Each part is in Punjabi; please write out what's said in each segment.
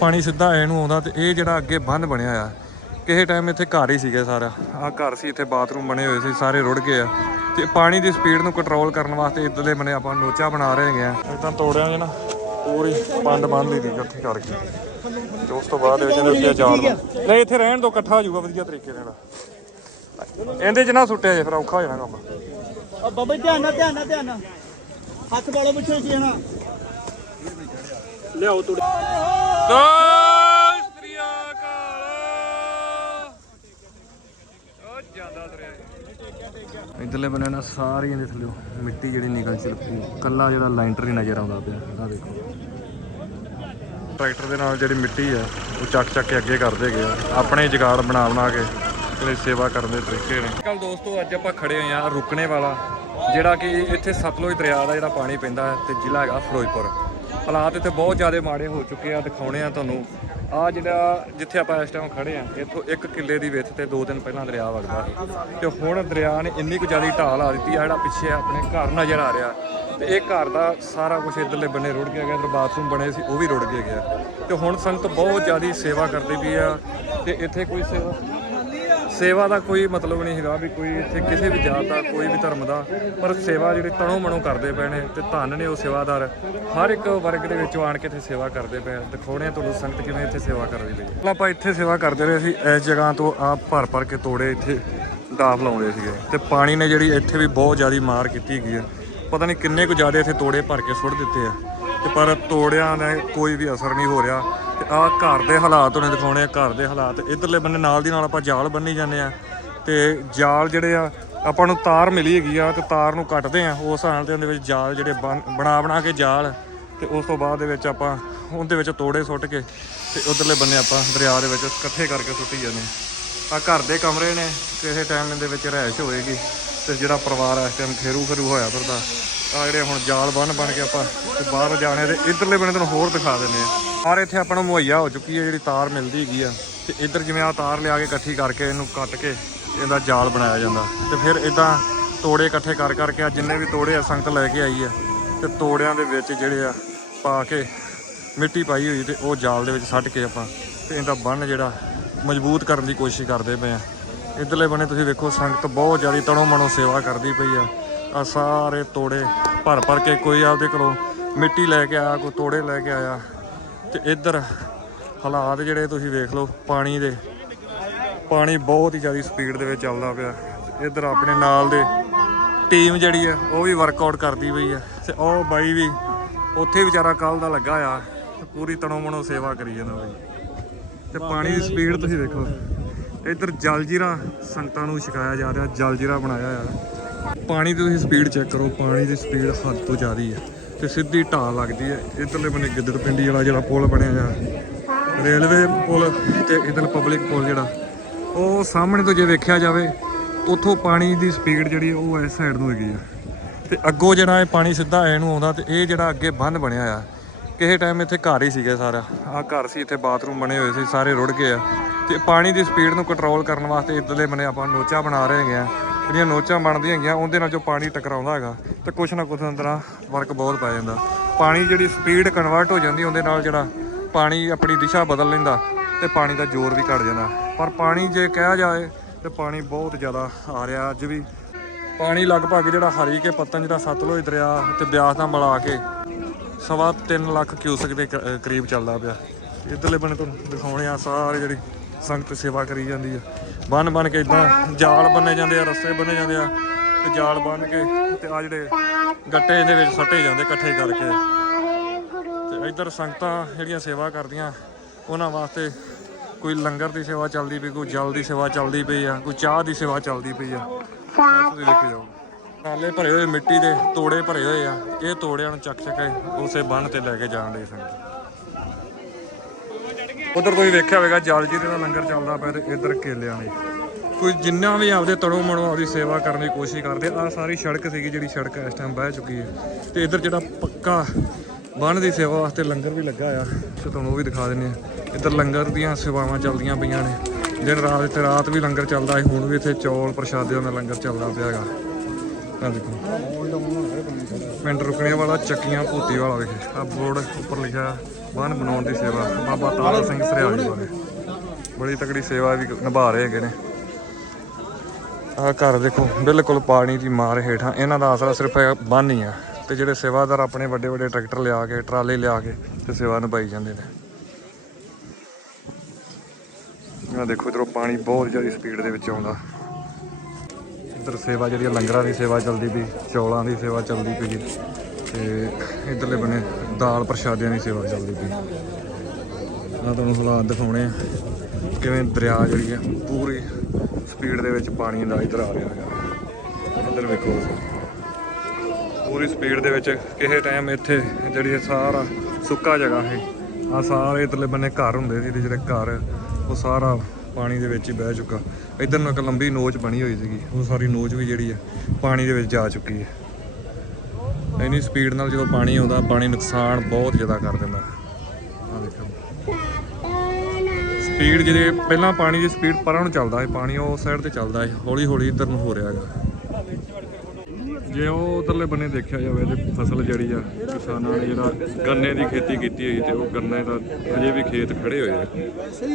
ਪਾਣੀ ਸਿੱਧਾ ਐ ਆਉਂਦਾ ਤੇ ਇਹ ਜਿਹੜਾ ਅੱਗੇ ਬੰਨ ਬਣਿਆ ਆ, ਕਿਸੇ ਟਾਈਮ ਇੱਥੇ ਘਰ ਹੀ ਸੀਗਾ ਸਾਰਾ। ਆਹ ਘਰ ਸੀ, ਇੱਥੇ ਬਾਥਰੂਮ ਬਣੇ ਹੋਏ ਸੀ, ਸਾਰੇ ਰੁੜ ਗਏ ਆ। ਤੇ ਪਾਣੀ ਦੀ ਸਪੀਡ ਨੂੰ ਕੰਟਰੋਲ ਕਰਨ ਵਾਸਤੇ ਇਧਰਲੇ ਬਨੇ ਆਪਾਂ ਨੋਚਾ ਬਣਾ ਰਹੇ ਹੈਗੇ ਆ। ਇਦਾਂ ਤੋੜਿਆ ਨਾ, ਪੂਰੀ ਪੰਡ ਬੰਨ ਲਈ ਦੀ ਇਕੱਠੀ ਕਰਕੇ। ਤੇ ਉਸ ਤੋਂ ਬਾਅਦ ਇਹਦੇ ਉੱਤੇ ਜਾਲ ਬਣ- ਇੱਥੇ ਰਹਿਣ ਦੋ, ਇਕੱਠਾ ਹੋ ਜਾਊਗਾ, ਵਧੀਆ ਤਰੀਕੇ ਨਾਲ। ਇਹਦੇ 'ਚ ਨਾ ਸੁੱਟਿਆ ਜੇ, ਫਿਰ ਔਖਾ ਹੋ ਜਾਣਾ ਕੰਮ। ਆ ਬਾਬਾ ਧਿਆਨ ਨਾਲ ਧਿਆਨ ਨਾਲ ਧਿਆਨ ਨਾਲ। ਹੱਥ ਵਾਲੋ ਪਿੱਛੇ ਕੀ ਹਨਾ। ਲਿਆਓ ਤੁੜ। ਇਧਰਲੇ ਬੰਨੇ ਨਾ ਸਾਰੀਆਂ ਦੇ ਥੱਲੇ ਮਿੱਟੀ ਜਿਹੜੀ ਨਿਕਲ ਚੁੱਕੀ ਕੱਲਾ ਜਿਹੜਾ ਲਾਈਨਟਰ ਹੀ ਨਜ਼ਰ ਆਉਂਦਾ ਪਿਆ ਆਹ ਦੇਖੋ। ਟਰੈਕਟਰ ਦੇ ਨਾਲ ਜਿਹੜੀ ਮਿੱਟੀ ਆ ਉਹ ਚੱਕ ਚੱਕ ਕੇ ਅੱਗੇ ਕਰਦੇ ਗਏ ਆ। ਆਪਣੇ ਜਗਾੜ ਬਣਾ ਬਣਾ ਕੇ ਇਹਦੀ ਸੇਵਾ ਕਰਨ ਦੇ ਤਰੀਕੇ ਨੇ। ਕੱਲ ਦੋਸਤੋ ਅੱਜ ਆਪਾਂ ਖੜੇ ਹੋਏ ਆ ਰੁਕਣੇ ਵਾਲਾ ਜਿਹੜਾ ਕਿ ਇੱਥੇ ਸਤਲੁਜ ਦਰਿਆ ਦਾ ਜਿਹੜਾ ਪਾਣੀ ਪੈਂਦਾ ਹੈ ਤੇ ਜ਼ਿਲ੍ਹਾ ਹੈਗਾ ਫਿਰੋਜ਼ਪੁਰ। ਹਾਲਾਤ ਇੱਥੇ ਬਹੁਤ ਜ਼ਿਆਦਾ ਮਾੜੇ ਹੋ ਚੁੱਕੇ ਆ, ਦਿਖਾਉਣੇ ਆ ਤੁਹਾਨੂੰ। ਆ ਜਿਹੜਾ ਜਿੱਥੇ ਆਪਾਂ ਇਸ ਟਾਈਮ ਖੜੇ ਆ, ਇੱਥੋਂ ਇੱਕ ਕਿੱਲੇ ਦੀ ਵਿੱਥ ਤੇ ਦੋ ਦਿਨ ਪਹਿਲਾਂ ਦਰਿਆ ਵਗਦਾ। ਤੇ ਹੁਣ ਦਰਿਆ ਨੇ ਇੰਨੀ ਕੁ ਜ਼ਿਆਦਾ ਢਾਲ ਆ ਦਿੱਤੀ ਆ, ਜਿਹੜਾ ਪਿੱਛੇ ਆਪਣੇ ਘਰ ਨਜ਼ਰ ਆ ਰਿਹਾ। ਤੇ ਇਹ ਘਰ ਦਾ ਸਾਰਾ ਕੁਝ ਇਧਰਲੇ ਬੰਨੇ ਰੁੜ ਗਿਆ ਗਿਆ, ਇਧਰ ਬਾਥਰੂਮ ਬਣੇ ਸੀ, ਉਹ ਵੀ ਰੁੜ ਗਏ ਗਿਆ। ਤੇ ਹੁਣ ਸੰਗਤ ਬਹੁਤ ਜ਼ਿਆਦਾ ਸੇਵਾ ਕਰਦੀ ਪਈ ਆ, ਤੇ ਇੱਥੇ ਕੋਈ ਸੇਵਾ ਸੇਵਾ ਦਾ ਕੋਈ ਮਤਲਬ ਨਹੀਂ ਹੈਗਾ ਵੀ ਕੋਈ ਇੱਥੇ ਕਿਸੇ ਵੀ ਜਾਤ ਦਾ, ਕੋਈ ਵੀ ਧਰਮ ਦਾ, ਪਰ ਸੇਵਾ ਜਿਹੜੀ ਤਣੋ ਮਣੋ ਕਰਦੇ ਪਏ ਨੇ ਤੇ ਧੰਨ ਨੇ ਉਹ ਸੇਵਾਦਾਰ। ਹਰ ਇੱਕ ਵਰਗ ਦੇ ਵਿੱਚੋਂ ਆਣ ਕੇ ਇੱਥੇ ਸੇਵਾ ਕਰਦੇ ਪਏ ਦਿਖਾਉਣੇ ਆ ਤੁਹਾਨੂੰ ਸੰਗਤ ਕਿਵੇਂ ਇੱਥੇ ਸੇਵਾ ਕਰਦੀ ਪਈ ਹੈ ਆਪਾਂ ਇੱਥੇ ਸੇਵਾ ਕਰਦੇ ਰਹੇ ਸੀ, ਇਸ ਜਗ੍ਹਾ ਤੋਂ ਆ ਭਰ ਭਰ ਕੇ ਤੋੜੇ ਇੱਥੇ ਡਾਫ ਲਾਉਂਦੇ ਸੀਗੇ। ਤੇ ਪਾਣੀ ਨੇ ਜਿਹੜੀ ਇੱਥੇ ਵੀ ਬਹੁਤ ਜ਼ਿਆਦਾ ਮਾਰ ਕੀਤੀ ਹੈਗੀ ਹੈ ਪਤਾ ਨਹੀਂ ਕਿੰਨੇ ਕੁ ਜ਼ਿਆਦਾ ਇੱਥੇ ਤੋੜੇ ਭਰ ਕੇ ਸੁੱਟ ਦਿੱਤੇ ਆ। ਤੇ ਪਰ ਤੋੜਿਆਂ ਦਾ ਕੋਈ ਵੀ ਅਸਰ ਨਹੀਂ ਹੋ ਰਿਹਾ। ਤੇ ਆਹ ਘਰ ਦੇ ਹਾਲਾਤ ਉਹਨੇ ਦਿਖਾਉਣੇ ਆ, ਘਰ ਦੇ ਹਾਲਾਤ। ਇਧਰਲੇ ਬੰਨੇ ਨਾਲ ਦੀ ਨਾਲ ਆਪਾਂ ਜਾਲ ਬੰਨੀ ਜਾਂਦੇ ਆ। ਤੇ ਜਾਲ ਜਿਹੜੇ ਆ, ਆਪਾਂ ਨੂੰ ਤਾਰ ਮਿਲੀ ਹੈਗੀ ਆ ਤੇ ਤਾਰ ਨੂੰ ਕੱਟਦੇ ਆ। ਉਸ ਹਾਲ ਤੇ ਉਹਦੇ ਵਿੱਚ ਜਾਲ ਜਿਹੜੇ ਬਣਾ ਬਣਾ ਕੇ ਜਾਲ ਤੇ ਉਸ ਤੋਂ ਬਾਅਦ ਦੇ ਵਿੱਚ ਆਪਾਂ ਉਹਦੇ ਵਿੱਚ ਤੋੜੇ ਸੁੱਟ ਕੇ ਤੇ ਉਧਰਲੇ ਬੰਨੇ ਆਪਾਂ ਦਰਿਆ ਦੇ ਵਿੱਚ ਇਕੱਠੇ ਕਰਕੇ ਸੁੱਟੀ ਜਾਂਦੇ ਆ। ਘਰ ਦੇ ਕਮਰੇ ਨੇ, ਕਿਸੇ ਟਾਈਮ ਦੇ ਵਿੱਚ ਰਹਿਸ਼ ਹੋਏਗੀ। ਤੇ ਜਿਹੜਾ ਪਰਿਵਾਰ ਇਸ ਟਾਈਮ ਖੇਰੂ ਖਰੂ ਹੋਇਆ ਫਿਰਦਾ। ਆ ਜਿਹੜੇ ਹੁਣ ਜਾਲ ਬੰਨ ਬਣ ਕੇ ਆਪਾਂ ਤੇ ਬਾਹਰ ਜਾਣੇ ਤੇ ਇਧਰਲੇ ਬੰਨੇ ਤੁਹਾਨੂੰ ਹੋਰ ਦਿਖਾ ਦਿੰਦੇ ਆ ਔਰ ਇੱਥੇ ਆਪਾਂ ਨੂੰ ਮੁਹੱਈਆ ਹੋ ਚੁੱਕੀ ਹੈ ਜਿਹੜੀ ਤਾਰ ਮਿਲਦੀ ਹੈਗੀ ਆ। ਤੇ ਇੱਧਰ ਜਿਵੇਂ ਆ ਤਾਰ ਲਿਆ ਕੇ ਇਕੱਠੀ ਕਰਕੇ ਇਹਨੂੰ ਕੱਟ ਕੇ ਇਹਦਾ ਜਾਲ ਬਣਾਇਆ ਜਾਂਦਾ। ਤੇ ਫਿਰ ਇਦਾਂ ਤੋੜੇ ਇਕੱਠੇ ਕਰ ਕਰਕੇ ਆ ਜਿੰਨੇ ਵੀ ਤੋੜੇ ਆ ਸੰਗਤ ਲੈ ਕੇ ਆਈ ਆ। ਤੇ ਤੋੜਿਆਂ ਦੇ ਵਿੱਚ ਜਿਹੜੇ ਆ ਪਾ ਕੇ ਮਿੱਟੀ ਪਾਈ ਹੋਈ ਤੇ ਉਹ ਜਾਲ ਦੇ ਵਿੱਚ ਸੱਟ ਕੇ ਆਪਾਂ ਤੇ ਇਹਦਾ ਬੰਨ ਜਿਹੜਾ ਮਜ਼ਬੂਤ ਕਰਨ ਦੀ ਕੋਸ਼ਿਸ਼ ਕਰਦੇ ਪਏ ਆ। ਇਧਰਲੇ ਬਣੇ ਤੁਸੀਂ ਵੇਖੋ, ਸੰਗਤ ਬਹੁਤ ਜ਼ਿਆਦਾ ਤਣੋ ਮਨੋ ਸੇਵਾ ਕਰਦੀ ਪਈ ਆ। ਆ ਸਾਰੇ ਤੋੜੇ ਭਰ ਭਰ ਕੇ ਕੋਈ ਆਪਦੇ ਕੋਲੋਂ ਮਿੱਟੀ ਲੈ ਕੇ ਆਇਆ, ਕੋਈ ਤੋੜੇ ਲੈ ਕੇ ਆਇਆ। ਤੇ ਇੱਧਰ ਹਾਲਾਤ ਜਿਹੜੇ ਤੁਸੀਂ ਵੇਖ ਲਓ, ਪਾਣੀ ਦੇ। ਪਾਣੀ ਬਹੁਤ ਹੀ ਜ਼ਿਆਦਾ ਸਪੀਡ ਦੇ ਵਿੱਚ ਚੱਲਦਾ ਪਿਆ। ਇੱਧਰ ਆਪਣੇ ਨਾਲ ਦੇ ਟੀਮ ਜਿਹੜੀ ਆ, ਉਹ ਵੀ ਵਰਕਆਊਟ ਕਰਦੀ ਪਈ ਆ। ਤੇ ਉਹ ਬਾਈ ਵੀ ਉੱਥੇ ਵਿਚਾਰਾ ਕੱਲ ਦਾ ਲੱਗਾ ਆ। ਤੇ ਪੂਰੀ ਤਣੋ ਮਣੋ ਸੇਵਾ ਕਰੀ ਜਾਂਦਾ ਬਾਈ। ਤੇ ਪਾਣੀ ਦੀ ਸਪੀਡ ਤੁਸੀਂ ਦੇਖੋ ਇੱਧਰ ਜਲਜੀਰਾ ਸੰਗਤਾਂ ਨੂੰ ਛਕਾਇਆ ਜਾ ਰਿਹਾ, ਜਲਜੀਰਾ ਬਣਾਇਆ ਹੋਇਆ। ਪਾਣੀ ਦੀ ਤੁਸੀਂ ਸਪੀਡ ਚੈੱਕ ਕਰੋ, ਪਾਣੀ ਦੀ ਸਪੀਡ ਹੱਦ ਤੋਂ ਜ਼ਿਆਦਾ ਹੈ ਤੇ ਸਿੱਧੀ ਢਾਲ ਲੱਗਦੀ ਹੈ। ਇੱਧਰਲੇ ਬੰਨੇ ਗਿੱਦੜ ਪਿੰਡੀ ਵਾਲਾ ਜਿਹੜਾ ਪੁਲ ਬਣਿਆ ਆ ਰੇਲਵੇ ਪੁਲ ਤੇ ਇੱਧਰ ਪਬਲਿਕ ਪੁਲ ਜਿਹੜਾ, ਉਹ ਸਾਹਮਣੇ ਤੋਂ ਜੇ ਵੇਖਿਆ ਜਾਵੇ, ਉੱਥੋਂ ਪਾਣੀ ਦੀ ਸਪੀਡ ਜਿਹੜੀ ਉਹ ਇਸ ਸਾਈਡ ਨੂੰ ਹੈਗੀ ਆ। ਤੇ ਅੱਗੋਂ ਜਿਹੜਾ ਇਹ ਪਾਣੀ ਸਿੱਧਾ ਇਹਨੂੰ ਆਉਂਦਾ ਤੇ ਇਹ ਜਿਹੜਾ ਅੱਗੇ ਬੰਦ ਬਣਿਆ ਆ ਕਿਸੇ ਟਾਈਮ ਇੱਥੇ ਘਰ ਹੀ ਸੀਗਾ ਸਾਰਾ। ਆਹ ਘਰ ਸੀ, ਇੱਥੇ ਬਾਥਰੂਮ ਬਣੇ ਹੋਏ ਸੀ, ਸਾਰੇ ਰੁੜ ਗਏ ਆ। ਤੇ ਪਾਣੀ ਦੀ ਸਪੀਡ ਨੂੰ ਕੰਟਰੋਲ ਕਰਨ ਵਾਸਤੇ ਇੱਧਰਲੇ ਬਣੇ ਆਪਾਂ ਨੋਚਾਂ ਬਣਾ ਰਹੇ ਹੈਗੇ ਆ। ਜਿਹੜੀਆਂ ਨੋਚਾਂ ਬਣਦੀਆਂ ਹੈਗੀਆਂ, ਉਹਦੇ ਨਾਲ ਜੋ ਪਾਣੀ ਟਕਰਾਉਂਦਾ ਹੈਗਾ, ਤੇ ਕੁਛ ਨਾ ਕੁਛ ਅੰਦਰਾਂ ਫ਼ਰਕ ਬਹੁਤ ਪੈ ਜਾਂਦਾ। ਪਾਣੀ ਜਿਹੜੀ ਸਪੀਡ ਕਨਵਰਟ ਹੋ ਜਾਂਦੀ, ਉਹਦੇ ਨਾਲ ਜਿਹੜਾ ਪਾਣੀ ਆਪਣੀ ਦਿਸ਼ਾ ਬਦਲ ਲੈਂਦਾ ਤੇ ਪਾਣੀ ਦਾ ਜ਼ੋਰ ਵੀ ਘਟ ਜਾਂਦਾ। ਪਰ ਪਾਣੀ ਜੇ ਕਿਹਾ ਜਾਏ, ਤੇ ਪਾਣੀ ਬਹੁਤ ਜ਼ਿਆਦਾ ਆ ਰਿਹਾ ਅੱਜ ਵੀ। ਪਾਣੀ ਲਗਭਗ ਜਿਹੜਾ ਹਰੀ ਕੇ ਪੱਤਨ ਜਿਹੜਾ ਸਤਲੁਜ ਦਰਿਆ ਤੇ ਬਿਆਸ ਨਾਲ ਮਿਲਾ ਕੇ ਸਵਾ 3 ਲੱਖ ਕਿਊਸਕ ਦੇ ਕ- ਕਰੀਬ ਚੱਲਦਾ ਪਿਆ। ਇਧਰਲੇ ਬਣੇ ਤੁਹਾਨੂੰ ਦਿਖਾਉਣੇ ਆ ਸਾਰੇ ਜਿਹੜੀ ਸੰਗਤ ਸੇਵਾ ਕਰੀ ਜਾਂਦੀ ਆ। ਬੰਨ ਬੰਨ ਕੇ ਇਦਾਂ ਜਾਲ ਬੰਨੇ ਜਾਂਦੇ ਆ ਰस्से ਬੰਨੇ ਜਾਂਦੇ ਆ ਤੇ ਜਾਲ ਬੰਨ ਕੇ ਤੇ ਆ ਜਿਹੜੇ ਗੱਟੇ ਦੇ ਵਿੱਚ ਸੱਟੇ ਜਾਂਦੇ ਇਕੱਠੇ ਕਰਕੇ। ਤੇ ਇਧਰ ਸੰਗਤਾਂ ਜਿਹੜੀਆਂ ਸੇਵਾ ਕਰਦੀਆਂ, ਉਹਨਾਂ ਵਾਸਤੇ ਕੋਈ ਲੰਗਰ ਦੀ ਸੇਵਾ ਚੱਲਦੀ ਪਈ, ਕੋਈ ਜਲ ਦੀ ਸੇਵਾ ਚੱਲਦੀ ਪਈ ਆ, ਕੋਈ ਚਾਹ ਦੀ ਸੇਵਾ ਚੱਲਦੀ ਪਈ ਆ। ਆਹ ਤੁਸੀਂ ਦੇਖੀ ਜਾਓ। ਨਾਲੇ ਭਰੇ ਹੋਏ ਮਿੱਟੀ ਦੇ ਤੋੜੇ ਭਰੇ ਹੋਏ ਆ। ਇਹ ਤੋੜਿਆਂ ਨੂੰ ਚੱਕ ਚੱਕ ਕੇ ਉਸੇ ਬੰਨ ਤੇ ਲੈ ਕੇ ਜਾਣ ਦੇ ਸੰਗਤ। ਉਧਰ ਤੁਸੀਂ ਵੇਖਿਆ ਹੋਵੇਗਾ ਜਲ ਜੀਰੇ ਦਾ ਲੰਗਰ ਚੱਲਦਾ ਪਿਆ ਤੇ ਇੱਧਰ ਕੇਲਿਆਂ ਨੇ ਕੋਈ ਜਿੰਨਾ ਵੀ ਆਪਦੇ ਤੜੋ ਮੜੋ ਆਪਦੀ ਸੇਵਾ ਕਰਨ ਦੀ ਕੋਸ਼ਿਸ਼ ਕਰਦੇ ਆ ਸਾਰੀ ਸੜਕ ਸੀਗੀ ਜਿਹੜੀ ਸੜਕ ਇਸ ਟਾਈਮ ਬਹਿ ਚੁੱਕੀ ਹੈ। ਤੇ ਇੱਧਰ ਜਿਹੜਾ ਪੱਕਾ ਬੰਨ ਦੀ ਸੇਵਾ ਵਾਸਤੇ ਲੰਗਰ ਵੀ ਲੱਗਾ ਆ, ਤੇ ਤੁਹਾਨੂੰ ਉਹ ਵੀ ਦਿਖਾ ਦਿੰਦੇ ਆ ਇੱਧਰ ਲੰਗਰ ਦੀਆਂ ਸੇਵਾਵਾਂ ਚੱਲਦੀਆਂ ਪਈਆਂ ਨੇ। ਦਿਨ ਰਾਤ ਇੱਥੇ ਰਾਤ ਵੀ ਲੰਗਰ ਚੱਲਦਾ ਹੈ ਹੁਣ ਵੀ ਇੱਥੇ ਚੌਲ ਪ੍ਰਸ਼ਾਦੇ ਦਾ ਲੰਗਰ ਚੱਲਦਾ ਪਿਆ ਹੈਗਾ। ਆ ਦੇਖੋ। ਪਿੰਡ ਰੁਕਣੇ ਵਾਲਾ ਚੱਕੀਆਂ ਭੂਤੀ ਵਾਲਾ ਵੇਖੇ ਆ ਬੋਰਡ ਉੱਪਰ ਲਿਖਿਆ ਬੰਨ ਬਣਾਉਣ ਦੀ ਸੇਵਾ। ਬਾਬਾ ਤਾਰਾ ਸਿੰਘ ਸਰਿਆਲੀ ਵਾਲੇ ਬੜੀ ਤਕੜੀ ਸੇਵਾ ਵੀ ਨਿਭਾ ਰਹੇ ਹੈਗੇ ਨੇ। ਆਹ ਘਰ ਦੇਖੋ, ਬਿਲਕੁਲ ਪਾਣੀ ਦੀ ਮਾਰ ਹੇਠਾਂ। ਇਹਨਾਂ ਦਾ ਆਸਰਾ ਸਿਰਫ ਬੰਨ ਹੀ ਆ। ਤੇ ਜਿਹੜੇ ਸੇਵਾਦਾਰ ਆਪਣੇ ਵੱਡੇ ਵੱਡੇ ਟਰੈਕਟਰ ਲਿਆ ਕੇ, ਟਰਾਲੇ ਲਿਆ ਕੇ ਤੇ ਸੇਵਾ ਨਿਭਾਈ ਜਾਂਦੇ ਨੇ। ਆ ਦੇਖੋ ਇਧਰੋਂ ਪਾਣੀ ਬਹੁਤ ਜ਼ਿਆਦਾ ਸਪੀਡ ਦੇ ਵਿੱਚ ਆਉਂਦਾ। ਇੱਧਰ ਸੇਵਾ ਜਿਹੜੀ ਆ, ਲੰਗਰਾਂ ਦੀ ਸੇਵਾ ਚੱਲਦੀ ਪਈ, ਚੌਲਾਂ ਦੀ ਸੇਵਾ ਚੱਲਦੀ ਪਈ। ਤੇ ਇਧਰਲੇ ਬਨੇ ਦਾਲ ਪ੍ਰਸ਼ਾਦਿਆਂ ਦੀ ਸੇਵਾ ਚੱਲਦੀ ਪਈ। ਆ ਤੁਹਾਨੂੰ ਹਾਲਾਤ ਦਿਖਾਉਣੇ ਆ ਕਿਵੇਂ ਦਰਿਆ ਜਿਹੜੀ ਆ ਪੂਰੀ ਸਪੀਡ ਦੇ ਵਿੱਚ ਪਾਣੀ ਦਾ ਇਧਰ ਆ ਰਿਹਾ ਹੈਗਾ। ਇੱਧਰ ਵੇਖੋ ਪੂਰੀ ਸਪੀਡ ਦੇ ਵਿੱਚ ਕਿਸੇ ਟਾਈਮ ਇੱਥੇ ਜਿਹੜੀ ਇਹ ਸਾਰਾ ਸੁੱਕਾ ਜਗ੍ਹਾ ਹੈ ਆ ਸਾਰੇ ਇਧਰਲੇ ਬੰਨੇ ਘਰ ਹੁੰਦੇ ਸੀ ਤੇ ਜਿਹੜੇ ਘਰ, ਉਹ ਸਾਰਾ ਪਾਣੀ ਦੇ ਵਿੱਚ ਹੀ ਬਹਿ ਚੁੱਕਾ। ਇਧਰ ਨੂੰ ਇੱਕ ਲੰਬੀ ਨੋਚ ਬਣੀ ਹੋਈ ਸੀਗੀ, ਉਹ ਸਾਰੀ ਨੋਚ ਵੀ ਜਿਹੜੀ ਹੈ ਪਾਣੀ ਦੇ ਵਿੱਚ ਜਾ ਚੁੱਕੀ ਹੈ। ਇੰਨੀ ਸਪੀਡ ਨਾਲ ਜਦੋਂ ਪਾਣੀ ਆਉਂਦਾ, ਪਾਣੀ ਨੁਕਸਾਨ ਬਹੁਤ ਜ਼ਿਆਦਾ ਕਰ ਦਿੰਦਾ। ਆ ਦੇਖੋ। ਸਪੀਡ ਜਿਹੜੇ ਪਹਿਲਾਂ ਪਾਣੀ ਦੀ ਸਪੀਡ ਪਰਾਂ ਨੂੰ ਚੱਲਦਾ ਹੈ ਪਾਣੀ ਉਹ ਸਾਈਡ ਤੇ ਚੱਲਦਾ ਹੈ ਹੌਲੀ ਹੌਲੀ ਇੱਧਰ ਨੂੰ ਹੋ ਰਿਹਾ ਹੈਗਾ। ਜੇ ਉਹ ਉਧਰਲੇ ਬੰਨੇ ਦੇਖਿਆ ਜਾਵੇ ਤੇ ਫਸਲ ਜਿਹੜੀ ਆ, ਕਿਸਾਨਾਂ ਨੇ ਜਿਹੜਾ ਗੰਨੇ ਦੀ ਖੇਤੀ ਕੀਤੀ ਹੋਈ ਤੇ ਉਹ ਗੰਨੇ ਦਾ ਅਜੇ ਵੀ ਖੇਤ ਖੜੇ ਹੋਏ ਆ।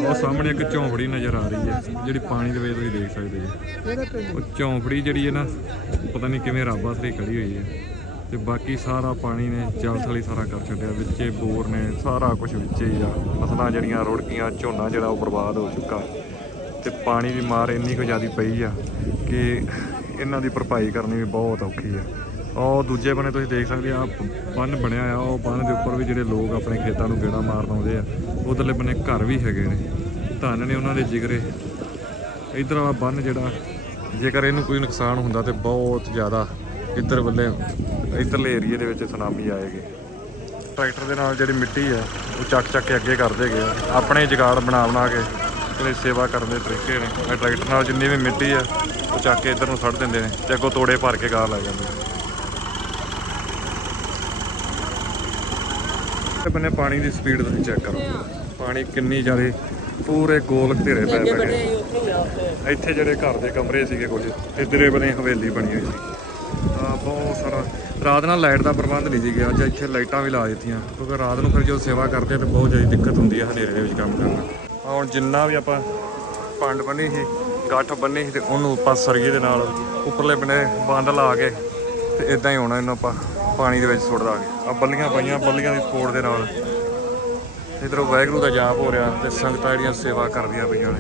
ਉਹ ਸਾਹਮਣੇ ਇੱਕ ਝੌਂਪੜੀ ਨਜ਼ਰ ਆ ਰਹੀ ਹੈ ਜਿਹੜੀ ਪਾਣੀ ਦੇ ਵਿੱਚ ਤੁਸੀਂ ਦੇਖ ਸਕਦੇ ਜੀ ਉਹ ਝੌਂਪੜੀ ਜਿਹੜੀ ਹੈ ਨਾ, ਪਤਾ ਨਹੀਂ ਕਿਵੇਂ ਰੱਬ ਆਸਰੇ ਖੜੀ ਹੋਈ ਹੈ ਤੇ ਬਾਕੀ ਸਾਰਾ ਪਾਣੀ ਨੇ ਜਲ ਥਲੀ ਸਾਰਾ ਕਰ ਛੱਡਿਆ, ਵਿੱਚੇ ਬੋਰ ਨੇ, ਸਾਰਾ ਕੁਝ ਵਿੱਚੇ ਹੀ ਆ। ਫਸਲਾਂ ਜਿਹੜੀਆਂ ਰੁੜਕੀਆਂ, ਝੋਨਾ ਜਿਹੜਾ ਉਹ ਬਰਬਾਦ ਹੋ ਚੁੱਕਾ। ਤੇ ਪਾਣੀ ਦੀ ਮਾਰ ਇੰਨੀ ਕੁ ਜ਼ਿਆਦੀ ਪਈ ਆ ਕਿ ਇਹਨਾਂ ਦੀ ਭਰਪਾਈ ਕਰਨੀ ਵੀ ਬਹੁਤ ਔਖੀ ਆ। ਉਹ ਦੂਜੇ ਬੰਨੇ ਤੁਸੀਂ ਦੇਖ ਸਕਦੇ ਆ ਬੰਨ ਬਣਿਆ ਆ, ਉਹ ਬੰਨ ਦੇ ਉੱਪਰ ਵੀ ਜਿਹੜੇ ਲੋਕ ਆਪਣੇ ਖੇਤਾਂ ਨੂੰ ਗੇੜਾ ਮਾਰਨ ਆਉਂਦੇ ਆ, ਉਧਰਲੇ ਬੰਨੇ ਘਰ ਵੀ ਹੈਗੇ ਨੇ। ਧੰਨ ਨੇ ਉਹਨਾਂ ਦੇ ਜਿਗਰੇ। ਇਧਰ ਵਾਲਾ ਬੰਨ ਜਿਹੜਾ, ਜੇਕਰ ਇਹਨੂੰ ਕੋਈ ਨੁਕਸਾਨ ਹੁੰਦਾ ਤੇ ਬਹੁਤ ਜ਼ਿਆਦਾ ਇੱਧਰ ਵੱਲੇ ਇੱਧਰਲੇ ਏਰੀਏ ਦੇ ਵਿੱਚ ਸੁਨਾਮੀ ਆਏਗੀ। ਟਰੈਕਟਰ ਦੇ ਨਾਲ ਜਿਹੜੀ ਮਿੱਟੀ ਹੈ ਉਹ ਚੱਕ ਚੱਕ ਕੇ ਅੱਗੇ ਕਰਦੇ ਗਏ ਆਪਣੇ ਜਗਾੜ ਬਣਾ ਬਣਾ ਕੇ ਇਹਦੀ ਸੇਵਾ ਕਰਨ ਦੇ ਤਰੀਕੇ ਨੇ। ਇਹ ਟਰੈਕਟਰ ਨਾਲ ਜਿੰਨੀ ਵੀ ਮਿੱਟੀ ਹੈ ਉਹ ਚੱਕ ਕੇ ਇੱਧਰ ਨੂੰ ਸੱਟ ਦਿੰਦੇ ਨੇ ਤੇ ਅੱਗੋਂ ਤੋੜੇ ਭਰ ਕੇ ਗਾਹ ਲੈ ਜਾਂਦੇ ਤੇ ਬੰਨੇ ਪਾਣੀ ਦੀ ਸਪੀਡ ਤੁਸੀਂ ਚੈੱਕ ਕਰੋ। ਪਾਣੀ ਕਿੰਨੀ ਜ਼ਿਆਦਾ ਪੂਰੇ ਗੋਲ ਘੇਰੇ ਪੈ ਪੈ ਗਏ ਇੱਥੇ ਜਿਹੜੇ ਘਰ ਦੇ ਕਮਰੇ ਸੀਗੇ ਕੁਝ ਇਧਰੇ ਬਨੇ ਹਵੇਲੀ ਬਣੀ ਹੋਈ ਸੀ। ਬਹੁਤ ਸਾਰਾ। ਰਾਤ ਨਾਲ ਲਾਈਟ ਦਾ ਪ੍ਰਬੰਧ ਨਹੀਂ ਸੀ ਗਿਆ ਅੱਜ ਇੱਥੇ ਲਾਈਟਾਂ ਵੀ ਲਾ ਦਿੱਤੀਆਂ। ਕਿਉਂਕਿ ਰਾਤ ਨੂੰ ਫਿਰ ਜਦੋਂ ਸੇਵਾ ਕਰਦੇ ਆ, ਤਾਂ ਬਹੁਤ ਜ਼ਿਆਦਾ ਦਿੱਕਤ ਹੁੰਦੀ ਹੈ ਹਨੇਰੇ ਦੇ ਵਿੱਚ ਕੰਮ ਕਰਨਾ ਹੁਣ ਜਿੰਨਾ ਵੀ ਆਪਾਂ ਪੰਡ ਬੰਨੀ ਸੀ, ਗੱਠ ਬੰਨੀ ਸੀ, ਤੇ ਉਹਨੂੰ ਆਪਾਂ ਸਰੀਏ ਦੇ ਨਾਲ ਉੱਪਰਲੇ ਬੰਨੇ ਬੰਦ ਲਾ ਕੇ ਤੇ ਇਦਾਂ ਹੀ ਹੋਣਾ, ਇਹਨੂੰ ਆਪਾਂ ਪਾਣੀ ਦੇ ਵਿੱਚ ਸੁੱਟ ਦਾਂਗੇ। ਆ ਬੱਲੀਆਂ ਪਾਈਆਂ, ਬੱਲੀਆਂ ਦੀ ਸਪੋਰਟ ਦੇ ਨਾਲ। ਇਧਰੋਂ ਵਾਹਿਗੁਰੂ ਦਾ ਜਾਪ ਹੋ ਰਿਹਾ ਤੇ ਸੰਗਤਾਂ ਜਿਹੜੀਆਂ ਸੇਵਾ ਕਰਦੀਆਂ ਪਈਆਂ ਨੇ।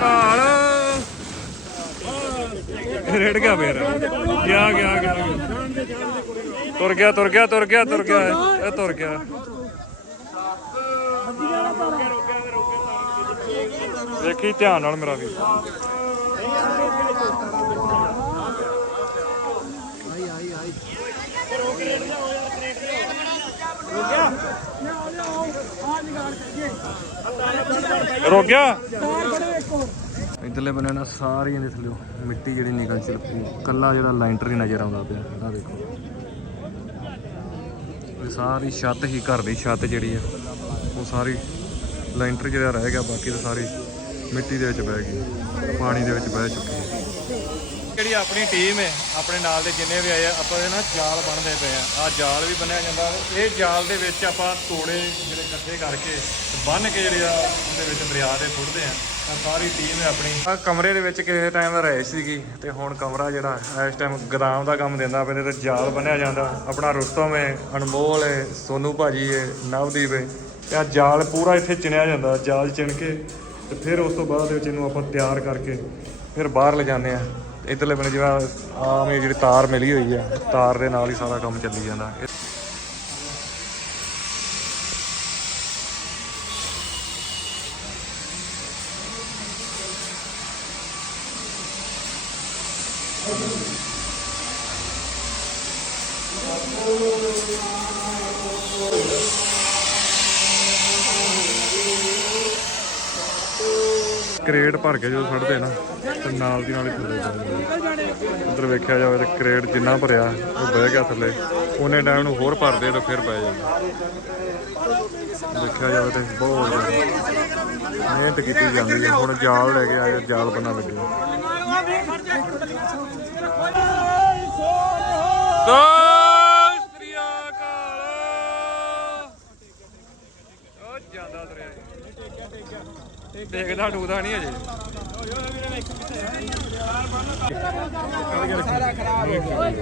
ਕਾਲ ਰੇੜ ਗਿਆ ਫੇਰ। ਗਿਆ ਗਿਆ ਗਿਆ। ਤੁਰ ਗਿਆ ਤੁਰ ਗਿਆ ਤੁਰ ਗਿਆ ਤੁਰ ਗਿਆ। ਇਹ ਤੁਰ ਗਿਆ। ਵੇਖੀ ਧਿਆਨ ਨਾਲ ਮੇਰਾ ਵੀ। ਰੁਕ ਗਿਆ। ਇਧਰਲੇ ਬੰਨੇ ਨਾ ਸਾਰੀਆਂ ਦੇ ਥੱਲੇ ਮਿੱਟੀ ਜਿਹੜੀ ਨਿਕਲ ਚੁੱਕੀ ਕੱਲਾ ਜਿਹੜਾ ਲਾਈਂਟਰ ਹੀ ਨਜ਼ਰ ਆਉਂਦਾ ਪਿਆ। ਆ ਦੇਖੋ। ਇਹ ਸਾਰੀ ਛੱਤ ਹੀ ਘਰ ਦੀ ਛੱਤ ਜਿਹੜੀ ਆ, ਉਹ ਸਾਰੀ ਲਾਈਂਟਰ ਜਿਹੜਾ ਰਹਿ ਗਿਆ, ਬਾਕੀ ਤਾਂ ਸਾਰੀ ਮਿੱਟੀ ਦੇ ਵਿੱਚ ਬਹਿ ਗਈ, ਪਾਣੀ ਦੇ ਵਿੱਚ ਬਹਿ ਚੁੱਕੀ ਹੈ ਜਿਹੜੀ ਆਪਣੀ ਟੀਮ ਹੈ, ਆਪਣੇ ਨਾਲ ਦੇ ਜਿੰਨੇ ਵੀ ਆਏ ਆ, ਆਪਾਂ ਇਹ ਨਾ ਜਾਲ ਬਣਦੇ ਪਏ ਆ। ਆ ਜਾਲ ਵੀ ਬਣਿਆ ਜਾਂਦਾ। ਇਹ ਜਾਲ ਦੇ ਵਿੱਚ ਆਪਾਂ ਤੋੜੇ ਜਿਹੜੇ ਇਕੱਠੇ ਕਰਕੇ ਬੰਨ ਕੇ ਜਿਹੜੇ ਆ, ਉਹਦੇ ਵਿੱਚ ਦਰਿਆ ਦੇ ਸੁੱਟਦੇ ਆ। ਆ ਸਾਰੀ ਟੀਮ ਹੈ ਆਪਣੀ। ਆ ਕਮਰੇ ਦੇ ਵਿੱਚ ਕਿਸੇ ਟਾਈਮ ਰਹੇ ਸੀਗੀ ਤੇ ਹੁਣ ਕਮਰਾ ਜਿਹੜਾ ਇਸ ਟਾਈਮ ਗਦਾਮ ਦਾ ਕੰਮ ਦਿੰਦਾ ਪੈਂਦੇ ਤੇ ਜਾਲ ਬੰਨਿਆ ਜਾਂਦਾ। ਆਪਣਾ ਰੁਸਤਮ ਹੈ ਅਨਮੋਲ ਹੈ ਸੋਨੂ ਭਾਜੀ ਹੈ ਨਵਦੀਪ ਹੈ ਤੇ ਆ ਜਾਲ ਪੂਰਾ ਇੱਥੇ ਚਿਣਿਆ ਜਾਂਦਾ, ਜਾਲ ਚਿਣ ਕੇ ਤੇ ਫਿਰ ਉਸ ਤੋਂ ਬਾਅਦ ਵਿੱਚ ਇਹਨੂੰ ਆਪਾਂ ਤਿਆਰ ਕਰਕੇ ਫਿਰ ਬਾਹਰ ਲਿਜਾਉਂਦੇ ਜਾਂਦੇ ਆ। ਇਧਰਲੇ ਬੰਨੇ ਜਿਵੇਂ ਆਮ ਇਹ ਜਿਹੜੀ ਤਾਰ ਮਿਲੀ ਹੋਈ ਆ, ਤਾਰ ਦੇ ਨਾਲ ਹੀ ਸਾਰਾ ਕੰਮ ਚੱਲੀ ਜਾਂਦਾ। ਕਰੇਟ ਭਰ ਕੇ ਜਦੋਂ ਫੜਦੇ ਨਾ ਤੇ ਨਾਲ ਦੀ ਨਾਲ ਹੀ ਥੱਲੇ ਜਾਂਦੇ ਉਧਰ ਵੇਖਿਆ ਜਾਵੇ ਤੇ ਕਰੇਟ ਜਿੰਨਾ ਭਰਿਆ ਉਹ ਬਹਿ ਗਿਆ ਥੱਲੇ। ਉਹਨੇ ਟਾਈਮ ਨੂੰ ਹੋਰ ਭਰਦੇ ਤਾਂ ਫਿਰ ਬਹਿ ਜਾਂਦਾ। ਦੇਖਿਆ ਜਾਵੇ ਤੇ ਬਹੁਤ ਮਿਹਨਤ ਕੀਤੀ ਜਾਂਦੀ ਹੈ। ਹੁਣ ਜਾਲ ਲੈ ਕੇ ਆਏ ਜਾਲ ਬਣਾ ਲੱਗੇ। ਦੋ ਦੇਖਦਾ ਡੂਦਾ ਨਹੀਂ ਅਜੇ। ਸਾਰਾ ਖਰਾਬ ਹੋ ਗਿਆ।